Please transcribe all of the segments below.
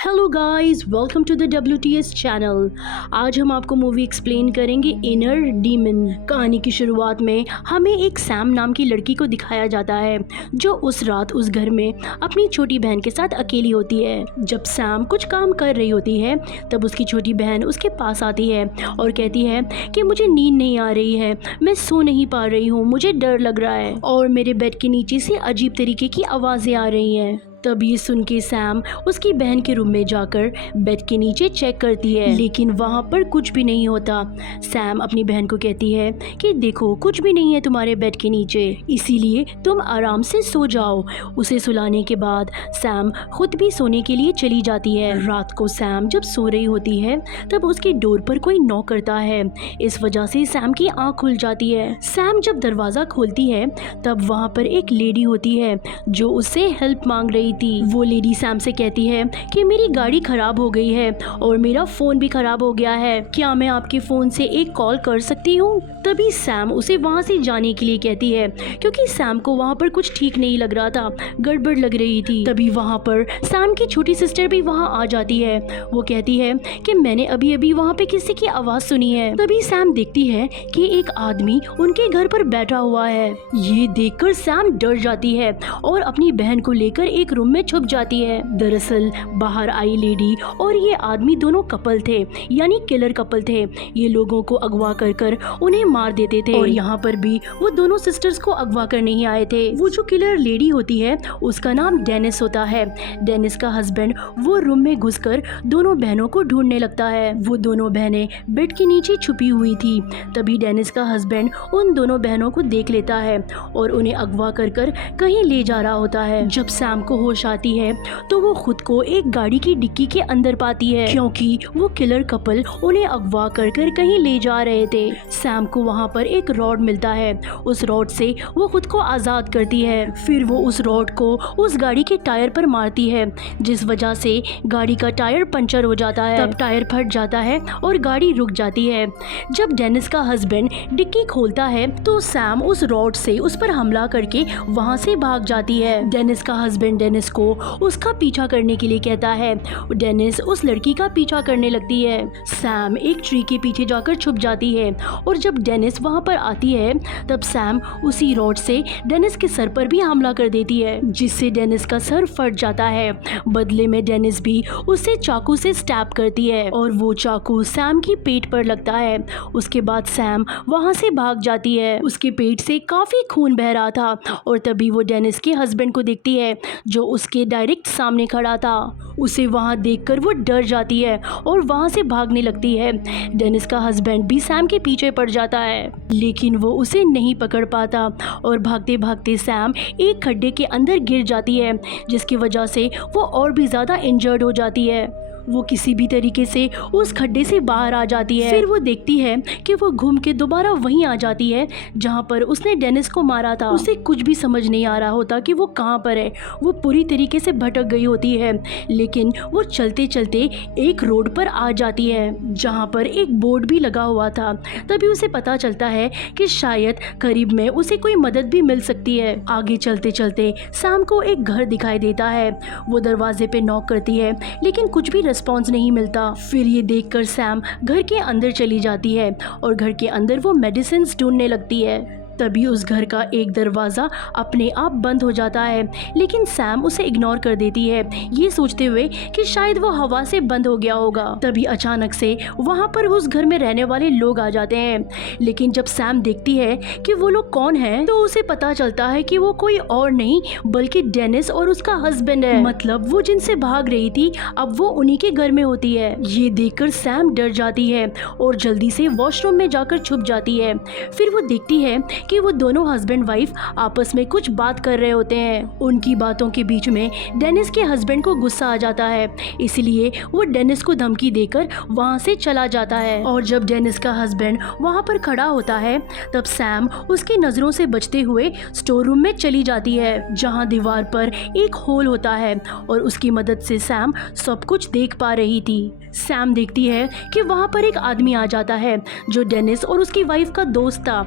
Hello guys, welcome to the WTS channel. आज हम आपको मूवी एक्सप्लेन करेंगे इनर डीमन। कहानी की शुरुआत में हमें एक सैम नाम की लड़की को दिखाया जाता है जो उस रात उस घर में अपनी छोटी बहन के साथ अकेली होती है। जब सैम कुछ काम कर रही होती है तब उसकी छोटी बहन उसके पास आती है और कहती है कि मुझे नींद नहीं आ रही है, मैं सो नहीं पा रही हूँ, मुझे डर लग रहा है और मेरे बेड के नीचे से अजीब तरीके की आवाज़ें आ रही हैं। तब ये सुन के सैम उसकी बहन के रूम में जाकर बेड के नीचे चेक करती है, लेकिन वहाँ पर कुछ भी नहीं होता। सैम अपनी बहन को कहती है कि देखो कुछ भी नहीं है तुम्हारे बेड के नीचे, इसीलिए तुम आराम से सो जाओ। उसे सुलाने के बाद सैम खुद भी सोने के लिए चली जाती है। रात को सैम जब सो रही होती है तब उसके डोर पर कोई नॉक करता है। इस वजह से सैम की आँख खुल जाती है। सैम जब दरवाज़ा खोलती है तब वहाँ पर एक लेडी होती है जो उससे हेल्प मांग रही थी। वो लेडी सैम से कहती है कि मेरी गाड़ी खराब हो गई है और मेरा फोन भी खराब हो गया है, क्या मैं आपके फोन से एक कॉल कर सकती हूँ? तभी सैम उसे वहाँ से जाने के लिए कहती है क्योंकि सैम को वहाँ पर कुछ ठीक नहीं लग रहा था, गड़बड़ लग रही थी। तभी वहाँ पर सैम की छोटी सिस्टर भी वहाँ आ जाती है। वो कहती है कि मैंने अभी अभी वहाँ पे किसी की आवाज़ सुनी है। तभी सैम देखती है कि एक आदमी उनके घर पर बैठा हुआ है। ये देखकर सैम डर जाती है और अपनी बहन को लेकर एक रूम में छुप जाती है। दरअसल बाहर आई लेडी और ये आदमी दोनों कपल थे, यानी किलर कपल थे। ये लोगों को अगवा कर उन्हें मार देते थे और यहाँ पर भी वो दोनों सिस्टर्स को अगवा करने ही आए थे। वो जो किलर लेडी होती है उसका नाम डेनिस होता है। डेनिस का हस्बैंड वो रूम में घुसकर दोनों बहनों को ढूंढने लगता है। वो दोनों बहनें बेड के नीचे छुपी हुई थी। तभी डेनिस का हस्बैंड उन दोनों बहनों को देख लेता है और उन्हें अगवा कर कहीं ले जा रहा होता है। जब सैम को होश आती है तो वो खुद को एक गाड़ी की डिक्की के अंदर पाती है क्योंकि वो किलर कपल उन्हें अगवा कर कहीं ले जा रहे थे। सैम को वहाँ पर एक रॉड मिलता है, उस रॉड से वो खुद को आज़ाद करती है। फिर वो उस रॉड को उस गाड़ी के टायर पर मारती है जिस वजह से गाड़ी का टायर पंचर हो जाता है। तब टायर फट जाता है और गाड़ी रुक जाती है। जब डेनिस का हस्बैंड डिक्की खोलता है तो सैम उस रॉड से उस पर हमला करके वहाँ से भाग जाती है। डेनिस का हस्बैंड डेनिस को उसका पीछा करने के लिए कहता है। डेनिस उस लड़की का पीछा करने लगती है। सैम एक ट्री के पीछे जाकर छुप जाती है और जब डेनिस वहां पर आती है तब सैम उसी रॉड से डेनिस के सर पर भी हमला कर देती है जिससे डेनिस का सर फट जाता है। बदले में डेनिस भी उसे चाकू से स्टैब करती है और वो चाकू सैम की पेट पर लगता है। उसके बाद सैम वहां से भाग जाती है। उसके पेट से काफी खून बह रहा था और तभी वो डेनिस के हस्बैंड को देखती है जो उसके डायरेक्ट सामने खड़ा था। उसे वहां देखकर वो डर जाती है और वहां से भागने लगती है। डेनिस का हस्बैंड भी सैम के पीछे पड़ जाता है लेकिन वो उसे नहीं पकड़ पाता और भागते भागते सैम एक खड्डे के अंदर गिर जाती है जिसकी वजह से वो और भी ज़्यादा इंजर्ड हो जाती है। वो किसी भी तरीके से उस खड्डे से बाहर आ जाती है। फिर वो देखती है कि वो घूम के दोबारा वहीं आ जाती है जहाँ पर उसने डेनिस को मारा था। उसे कुछ भी समझ नहीं आ रहा होता कि वो कहाँ पर है। वो पूरी तरीके से भटक गई होती है लेकिन वो चलते चलते एक रोड पर आ जाती है जहाँ पर एक बोर्ड भी लगा हुआ था। तभी उसे पता चलता है कि शायद करीब में उसे कोई मदद भी मिल सकती है। आगे चलते चलते सैम को एक घर दिखाई देता है। वो दरवाजे पे नॉक करती है लेकिन कुछ भी रिस्पॉन्स नहीं मिलता। फिर ये देखकर सैम घर के अंदर चली जाती है और घर के अंदर वो मेडिसिन ढूंढने लगती है। तभी उस घर का एक दरवाज़ा अपने आप बंद हो जाता है लेकिन सैम उसे इग्नोर कर देती है ये सोचते हुए कि शायद वो हवा से बंद हो गया होगा। तभी अचानक से वहाँ पर उस घर में रहने वाले लोग आ जाते हैं लेकिन जब सैम देखती है कि वो लोग कौन हैं तो उसे पता चलता है कि वो कोई और नहीं बल्कि डेनिस और उसका हस्बैंड है। मतलब वो जिनसे भाग रही थी अब वो उन्हीं के घर में होती है। ये देखकर सैम डर जाती है और जल्दी से वॉशरूम में जाकर छुप जाती है। फिर वो देखती है कि वो दोनों हस्बैंड वाइफ आपस में कुछ बात कर रहे होते हैं। उनकी बातों के बीच में डेनिस के हस्बैंड को गुस्सा आ जाता है, इसलिए वो डेनिस को धमकी देकर वहां से चला जाता है। और जब डेनिस का हस्बैंड वहां पर खड़ा होता है तब सैम उसकी नजरों से बचते हुए स्टोर रूम में चली जाती है जहां दीवार पर एक होल होता है और उसकी मदद से सैम सब कुछ देख पा रही थी। सैम देखती है कि वहां पर एक आदमी आ जाता है जो डेनिस और उसकी वाइफ का दोस्त था।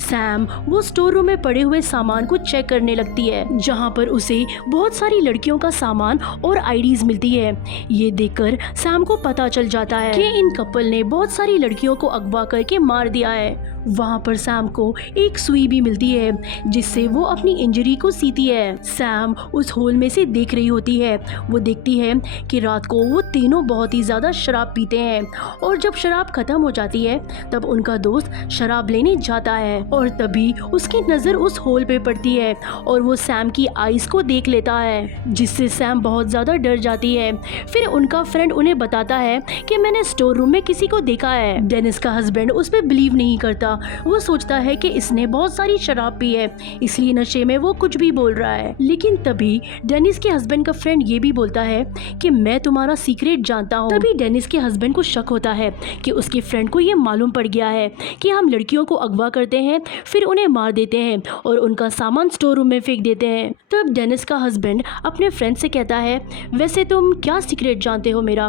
सैम सैम वो स्टोर रूम में पड़े हुए सामान को चेक करने लगती है, जहाँ पर उसे बहुत सारी लड़कियों का सामान और आईडीज मिलती है। ये देखकर सैम को पता चल जाता है कि इन कपल ने बहुत सारी लड़कियों को अगवा करके मार दिया है। वहाँ पर सैम को एक सुई भी मिलती है जिससे वो अपनी इंजरी को सीती है। सैम उस होल में से देख रही होती है। वो देखती है कि रात को वो तीनों बहुत ही ज़्यादा शराब पीते हैं और जब शराब खत्म हो जाती है तब उनका दोस्त शराब लेने जाता है और तभी उसकी नज़र उस होल पे पड़ती है और वो सैम की आईज को देख लेता है, जिससे सैम बहुत ज़्यादा डर जाती है। फिर उनका फ्रेंड उन्हें बताता है कि मैंने स्टोर रूम में किसी को देखा है। डेनिस का हस्बैंड उस पर बिलीव नहीं करता। वो सोचता है कि इसने बहुत सारी शराब पी है, इसलिए नशे में वो कुछ भी बोल रहा है। लेकिन तभी डेनिस के हस्बैंड का फ्रेंड ये भी बोलता है कि मैं तुम्हारा सीक्रेट जानता हूँ। तभी डेनिस के हस्बैंड को शक होता है कि उसके फ्रेंड को ये मालूम पड़ गया है कि हम लड़कियों को अगवा करते हैं, फिर उन्हें मार देते हैं और उनका सामान स्टोर रूम में फेंक देते हैं। तब डेनिस का हस्बैंड अपने फ्रेंड से कहता है, वैसे तुम क्या सीक्रेट जानते हो मेरा?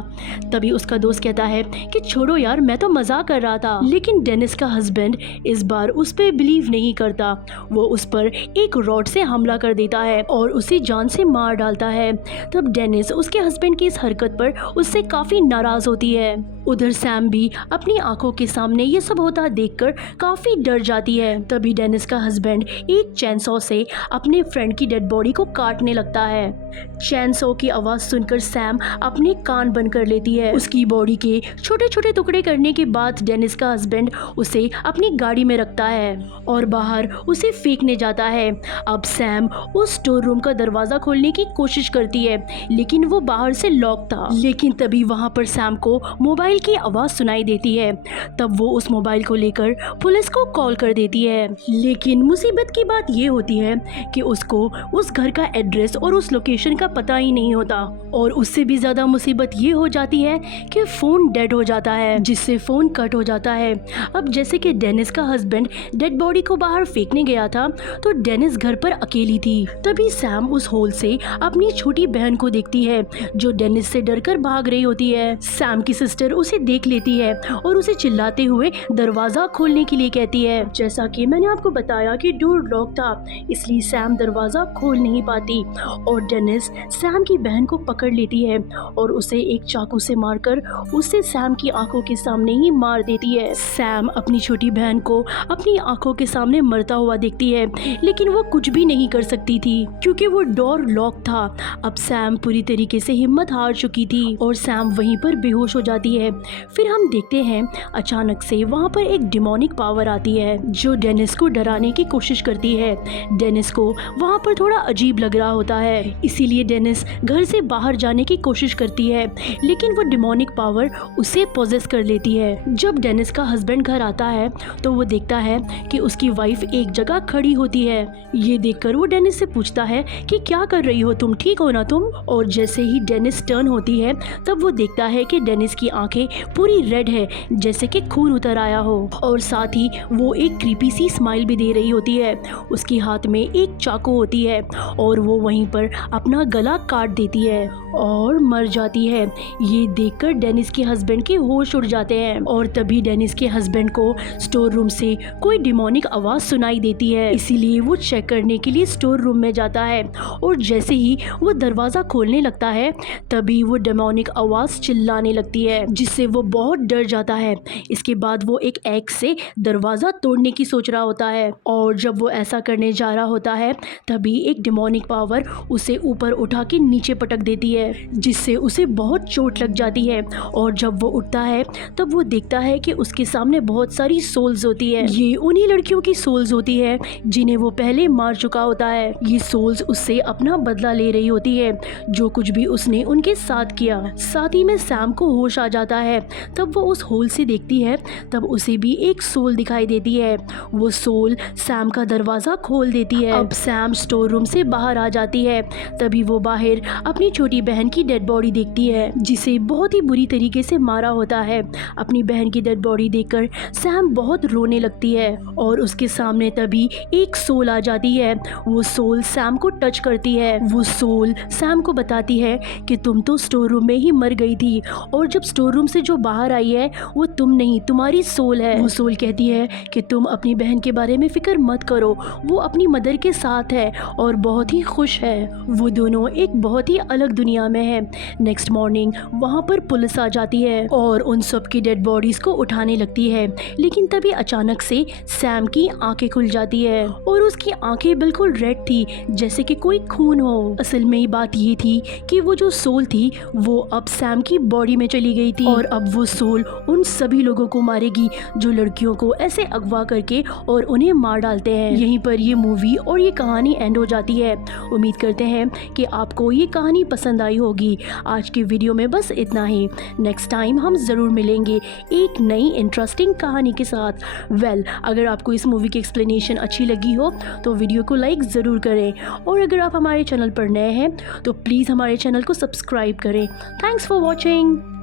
तभी उसका दोस्त कहता है कि छोड़ो यार, मैं तो मजाक कर रहा था। लेकिन डेनिस का हस्बैंड इस बार उस पर बिलीव नहीं करता। वो उस पर एक रॉड से हमला कर देता है और उसे जान से मार डालता है। तब डेनिस उसके हस्बैंड की इस हरकत पर उससे काफी नाराज होती है। उधर सैम भी अपनी आंखों के सामने ये सब होता देखकर काफी डर जाती है। तभी डेनिस का हस्बैंड एक चैनसॉ से अपने फ्रेंड की डेड बॉडी को काटने लगता है। चैनसॉ की आवाज सुनकर सैम अपने कान बंद कर लेती है। उसकी बॉडी के छोटे छोटे टुकड़े करने के बाद डेनिस का हस्बैंड उसे अपनी गाड़ी में रखता है और बाहर उसे फेंकने जाता है। अब सैम उस स्टोर रूम का दरवाजा खोलने की कोशिश करती है, लेकिन वो बाहर से लॉक था। लेकिन तभी वहां पर सैम को मोबाइल की आवाज सुनाई देती है। तब वो उस मोबाइल को लेकर पुलिस को कॉल कर देती है। लेकिन मुसीबत की बात ये होती है कि उसको उस घर का एड्रेस और उस लोकेशन का पता ही नहीं होता। और उससे भी ज्यादा मुसीबत ये हो जाती है कि फोन डेड हो जाता है, जिससे फोन कट हो जाता है। अब जैसे कि डेनिस का हस्बैंड डेड बॉडी को बाहर फेंकने गया था तो डेनिस घर पर अकेली थी। तभी सैम उस होल से अपनी छोटी बहन को देखती है जो डेनिस से डरकर भाग रही होती है। सैम की सिस्टर उसे देख लेती है और उसे चिल्लाते हुए दरवाजा खोलने के लिए कहती है। जैसा कि मैंने आपको बताया कि डोर लॉक था, इसलिए सैम दरवाजा खोल नहीं पाती और डेनिस सैम की बहन को पकड़ लेती है और उसे एक चाकू से मारकर उसे सैम की आंखों के सामने ही मार देती है। सैम अपनी छोटी बहन को अपनी आंखों के सामने मरता हुआ देखती है, लेकिन वो कुछ भी नहीं कर सकती थी क्योंकि वो डोर लॉक था। अब सैम पूरी तरीके से हिम्मत हार चुकी थी और सैम वहीं पर बेहोश हो जाती है। फिर हम देखते हैं अचानक से वहाँ पर एक डिमोनिक पावर आती है जो डेनिस को डराने की कोशिश करती है। डेनिस को वहाँ पर थोड़ा अजीब लग रहा होता है, इसीलिए डेनिस घर से बाहर जाने की कोशिश करती है, लेकिन वो डिमोनिक पावर उसे पोजेस कर लेती है। जब डेनिस का हस्बैंड घर आता है तो वो देखता है कि उसकी वाइफ एक जगह खड़ी होती है। ये देखकर वो डेनिस से पूछता है कि क्या कर रही हो तुम, ठीक हो ना तुम? और जैसे ही डेनिस टर्न होती है तब वो देखता है कि डेनिस की आंखें पूरी रेड है, जैसे कि खून उतर आया हो, और साथ ही वो एक क्रीपी सी स्माइल भी दे रही होती है। उसके हाथ में एक चाकू होती है और वो वहीं पर अपना गला काट देती है और मर जाती है। ये देखकर डेनिस के हस्बैंड के होश उड़ जाते हैं और तभी डेनिस के हस्बैंड को स्टोर रूम से कोई डिमोनिक आवाज सुनाई देती है, इसीलिए वो चेक करने के लिए स्टोर रूम में जाता है और जैसे ही वो दरवाजा खोलने लगता है तभी वो डिमोनिक आवाज चिल्लाने लगती है, जिससे वो बहुत डर जाता है। इसके बाद वो एक एक्स से दरवाजा तोड़ने की सोच रहा होता है और जब वो ऐसा करने जा रहा होता है तभी एक डिमोनिक पावर उसे ऊपर उठा के नीचे पटक देती है, जिससे उसे बहुत चोट लग जाती है। और जब वो उठता है तब वो देखता है कि उसके सामने बहुत सारी सोल्स होती है। ये उन्हीं लड़कियों की सोल्स होती है जिन्हें वो पहले मार चुका होता है। ये सोल्स उससे अपना बदला ले रही होती है जो कुछ भी उसने उनके साथ किया। साथ ही में सैम को होश आ जाता है। तब वो उस होल से देखती है तब उसे भी एक सोल दिखाई देती है। वो सोल सैम का दरवाजा खोल देती है। अब सैम स्टोर रूम से बाहर आ जाती है। तभी वो बाहर अपनी छोटी बहन बहन की डेड बॉडी देखती है जिसे बहुत ही बुरी तरीके से मारा होता है। अपनी बहन की डेड बॉडी देखकर सैम बहुत रोने लगती है और उसके सामने तभी एक सोल आ जाती है। वो सोल सैम को टच करती है। वो सोल सैम को बताती है कि तुम तो स्टोर रूम में ही मर गई थी और जब स्टोर रूम से जो बाहर आई है वो तुम नहीं, तुम्हारी सोल है। वो सोल कहती है कि तुम अपनी बहन के बारे में फिक्र मत करो, वो अपनी मदर के साथ है और बहुत ही खुश है। वो दोनों एक बहुत ही अलग दुनिया में है। नेक्स्ट मॉर्निंग वहाँ पर पुलिस आ जाती है और उन सब की डेड बॉडीज को उठाने लगती है, लेकिन तभी अचानक से सैम की आंखें खुल जाती है और उसकी आंखें बिल्कुल रेड थी जैसे कि कोई खून हो। असल में बात ये थी कि वो जो सोल थी वो अब सैम की बॉडी में चली गई थी और अब वो सोल उन सभी लोगों को मारेगी जो लड़कियों को ऐसे अगवा करके और उन्हें मार डालते हैं। यहीं पर ये मूवी और ये कहानी एंड हो जाती है। उम्मीद करते हैं कि आपको ये कहानी पसंद आई होगी। आज की वीडियो में बस इतना ही। नेक्स्ट टाइम हम ज़रूर मिलेंगे एक नई इंटरेस्टिंग कहानी के साथ। अगर आपको इस मूवी की एक्सप्लेनेशन अच्छी लगी हो तो वीडियो को लाइक ज़रूर करें और अगर आप हमारे चैनल पर नए हैं तो प्लीज़ हमारे चैनल को सब्सक्राइब करें। Thanks for watching.